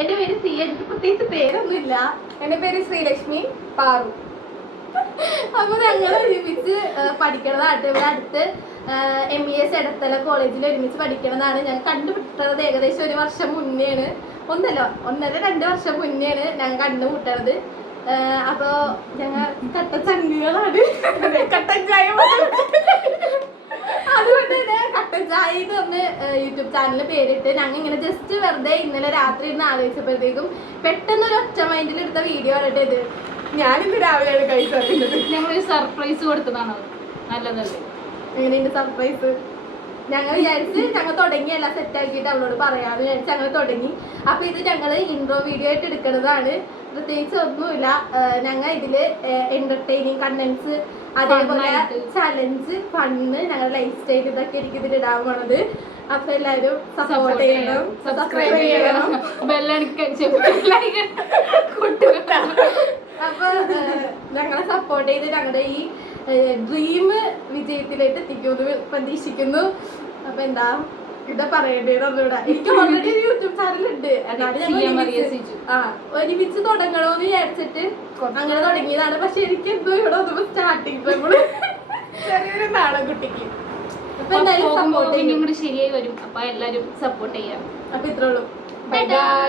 എന്റെ പേര് സി. എനിക്ക് പ്രത്യേകിച്ച് പേരൊന്നുമില്ല. എന്റെ പേര് ശ്രീലക്ഷ്മി പാറു. അപ്പൊ ഞങ്ങൾ ഒരുമിച്ച് പഠിക്കണതാണ്. ഇവിടെ അടുത്ത് MES എടത്തല കോളേജിൽ ഒരുമിച്ച് പഠിക്കണതാണ്. ഞങ്ങൾ കണ്ടുപിട്ടത് ഏകദേശം 1 വർഷം മുന്നെയാണ്. 1.5-2 വർഷം മുന്നെയാണ് ഞങ്ങൾ കണ്ടുമുട്ടണത്. അപ്പൊ ഞങ്ങൾ കട്ടച്ചങ്കികളാണ്. കട്ടൻ ചായ അതുകൊണ്ട് തന്നെ കട്ടൻ ചായ എന്ന് പറഞ്ഞ് യൂട്യൂബ് ചാനലിൽ പേരിട്ട് ഞങ്ങൾ ഇങ്ങനെ ജസ്റ്റ് വെറുതെ ഇന്നലെ രാത്രി ഇരുന്ന് ആലോചിച്ചപ്പോഴത്തേക്കും പെട്ടെന്ന് ഒരു ഒറ്റ മൈൻഡിൽ എടുത്ത വീഡിയോ ആയിട്ട് ഇത് ഞാനിന്ന് രാവിലെയാണ് കഴിച്ചറിയുന്നത്. ഞങ്ങളൊരു സർപ്രൈസ് കൊടുത്തതാണോ? നല്ലതല്ലേ? എങ്ങനെയുണ്ട് സർപ്രൈസ്? ഞങ്ങൾ വിചാരിച്ച് ഞങ്ങൾ തുടങ്ങി എല്ലാം സെറ്റ് ആക്കിയിട്ട് അവളോട് പറയാമെന്ന് വിചാരിച്ച് ഞങ്ങൾ തുടങ്ങി. അപ്പൊ ഇത് ഞങ്ങൾ ഇൻട്രോ വീഡിയോ ആയിട്ട് എടുക്കുന്നതാണ്. പ്രത്യേകിച്ച് ഒന്നുമില്ല. ഞങ്ങൾ ഇതില് എന്റർടൈനിങ് കണ്ടന്റ്സ്, അതേപോലെ ചലഞ്ച്, ഫണ്ണ്, ഞങ്ങളുടെ ലൈഫ് സ്റ്റൈൽ ഇതൊക്കെ എനിക്ക് ഇതിൽ ഇടാൻ പോണത്. അപ്പൊ എല്ലാവരും സപ്പോർട്ട് ചെയ്യണം, സബ്സ്ക്രൈബ് ചെയ്യണം, അപ്പൊ ഞങ്ങളെ സപ്പോർട്ട് ചെയ്ത് ഞങ്ങളുടെ ഈ ഡ്രീം വിജയത്തിലേക്ക് എത്തിക്കുമെന്ന് പ്രതീക്ഷിക്കുന്നു. അപ്പൊ എന്താ ഇതാ പറയേണ്ടത്? എനിക്ക് ഓൾറെഡി ഒരു യൂട്യൂബ് ചാനൽ ഉണ്ട്. ഒരുമിച്ച് തുടങ്ങണോന്ന് വിചാരിച്ചിട്ട് അങ്ങനെ തുടങ്ങിയതാണ്. പക്ഷെ എനിക്ക് എന്തോ ഇവിടെ ഒന്നും സ്റ്റാർട്ടിങ് ചെറിയൊരു നാളെ കുട്ടിക്ക്. അപ്പൊ എന്തായാലും സപ്പോർട്ട് ചെയ്യും. ശരിയായി വരും. അപ്പൊ എല്ലാരും സപ്പോർട്ട് ചെയ്യാം. അപ്പൊ ഇത്രേ ഉള്ളൂ. Bye bye.